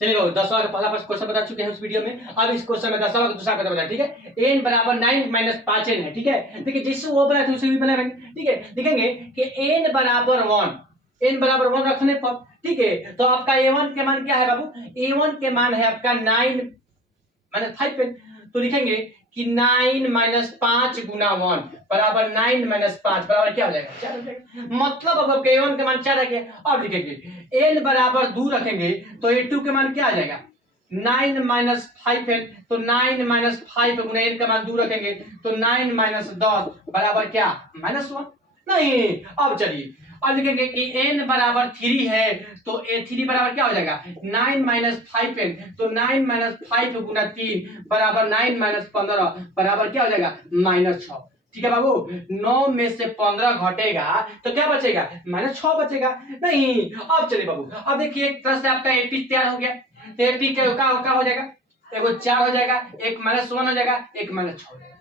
चलिए बाबू 10वां का पहला क्वेश्चन बता चुके हैं उस वीडियो में। अब इस क्वेश्चन में 10वां का दूसरा क्वेश्चन बता, ठीक है। n बराबर 9 माइनस 5n है, ठीक है। देखिए जिससे वो बनाए थे उसे भी बनाए, ठीक है। देखेंगे कि n बराबर 1, n बराबर 1 रखने पर, ठीक है, तो आपका a1 के मान क्या है बाबू? a1 के मान है आपका 9 माइनस 5n। तो लिखेंगे कि 9 माइनस 5 गुना 1 बराबर 9 माइनस 5 बराबर क्या हो जाएगा? 4 हो जाएगा। मतलब अब आपके a1 के मान 4 आ गया। अब लिखेंगे n बराबर 2 रखेंगे तो a2 के मान क्या आ जाएगा? 9 माइनस 5n। तो 9 माइनस 5 गुना n का मान 2 रखेंगे तो 9 माइनस 10 बराबर क्या? -1। नहीं, अब चलिए अब लिखेंगे कि n बराबर 3 है तो a3 बराबर क्या हो जाएगा? 9 माइनस 5n। तो 9 माइनस 5 गुना 3 बराबर 9 माइनस 15 बराबर क्या हो जाएगा? -6। ठीक है बाबू, 9 में से 15 घटेगा तो क्या बचेगा? -6 बचेगा। नहीं, अब चलिए बाबू, अब देखिए एक तरह से आपका एपी तैयार हो गया। तो एपी क्या हो जाएगा? एगो 4 हो जाएगा, एक -1 हो जाएगा, एक -6 हो जाएगा।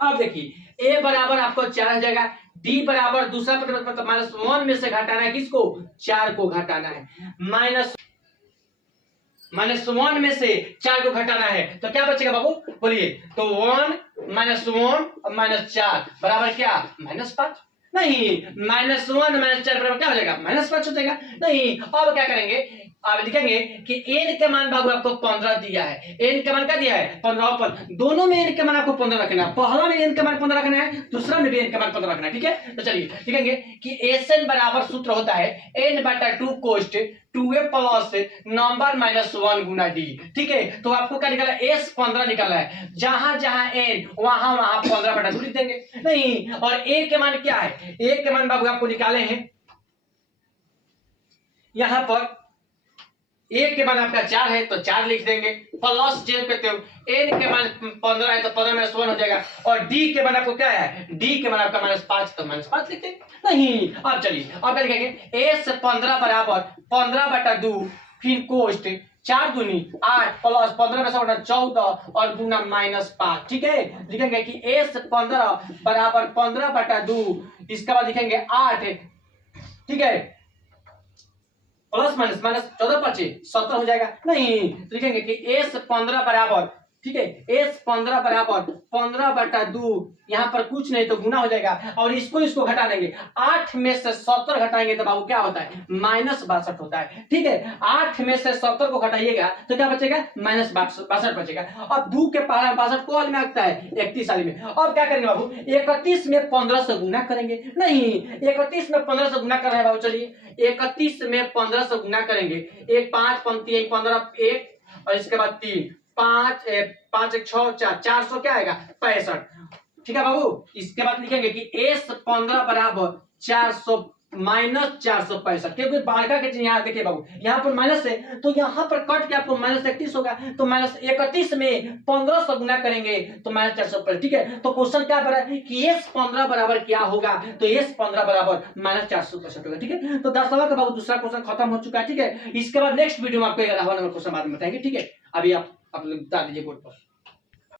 अब देखिए a बराबर आपको 4 हो जाएगा, d बराबर दूसरा मतलब -1 में से घटाना है किसको? 4 को घटाना है। -1 में से 4 को घटाना है तो क्या बचेगा बाबू? बोलिए। तो 1 -1 और -4 बराबर क्या? -5। नहीं, -1 -4 बराबर क्या हो जाएगा? -5 हो जाएगा। नहीं, अब क्या करेंगे? अब लिखेंगे कि n के मान बाबू आपको 15 दिया है। n के मान क्या दिया है? 15 पर दोनों में n के मान आपको 15 रखना है। पहला में n के मान 15 रखना है, दूसरा में भी n के मान 15 रखना है, ठीक है। तो चलिए लिखेंगे कि Sn बराबर सूत्र होता है n/2 कोष्ट 2a प्लस नंबर -1 गुना d, ठीक है। तो आपको क्या निकाला? s 15 निकाला है। जहां जहां n वहां वहां 15/2 लिख देंगे। नहीं, और a के मान क्या है? a के मान बाबू आपको निकाले हैं यहां पर। a के मान आपका 4 है तो 4 लिख देंगे, प्लस जेब करते हो n के मान 15 है तो 15 में 1 हो जाएगा, और d के मान आपको क्या है? d के मान आपका -5 तो -5 लिख देंगे। नहीं, अब चलिए अब क्या लिखेंगे? s 15 बराबर 15/2 फिर कोष्ट 4 दूनी 8 प्लस 15 में से 14 और गुना -5, ठीक है। लिखेंगे कि s 15 बराबर 15/2, इसके बाद लिखेंगे 8, ठीक है, प्लस माइनस माइनस 14 17 हो जाएगा। नहीं, तो लिखेंगे कि s 15 बराबर, ठीक है, s 15 बराबर 15/2, यहाँ पर कुछ नहीं तो गुना हो जाएगा, और इसको घटा देंगे। 8 में से 70 घटाएंगे तो बाबू क्या होता है? -62 होता है, ठीक है। 8 में से 70 को घटाइएगा तो क्या बचेगा? -62 बचेगा। अब 2 के पहला 62 को में आता है 31 वाली में। अब क्या करेंगे बाबू? 31 में 15 से गुना करेंगे। नहीं, 31 में 15 से गुना कर रहे हैं बाबू। चलिए 31 में 15 से गुना करेंगे, एक 5 पंक्ति, एक 15, एक और इसके बाद 3, 5 5 1 6 4, 400 क्या आएगा? 65, ठीक है बाबू। इसके बाद लिखेंगे कि s 15 बराबर 400 -465, क्योंकि बारका के चिन्ह यहाँ देखिए बाबू, यहाँ पर माइनस है तो यहाँ पर कट के आपको -31 होगा, तो -31 में 15 से गुना करेंगे तो -465, ठीक है। तो क्वेश्चन क्या बना कि s 15 बराबर क्या होगा? तो s 15 बराबर -465 होगा, ठीक है। तो 10वां का बाबू दूसरा क्वेश्चन खत्म हो चुका है, ठीक है। इसके बाद नेक्स्ट वीडियो में आपको 11वां नंबर क्वेश्चन बाद में बताएंगे, ठीक है। अभी आप लोग बता दीजिए बोर्ड पर।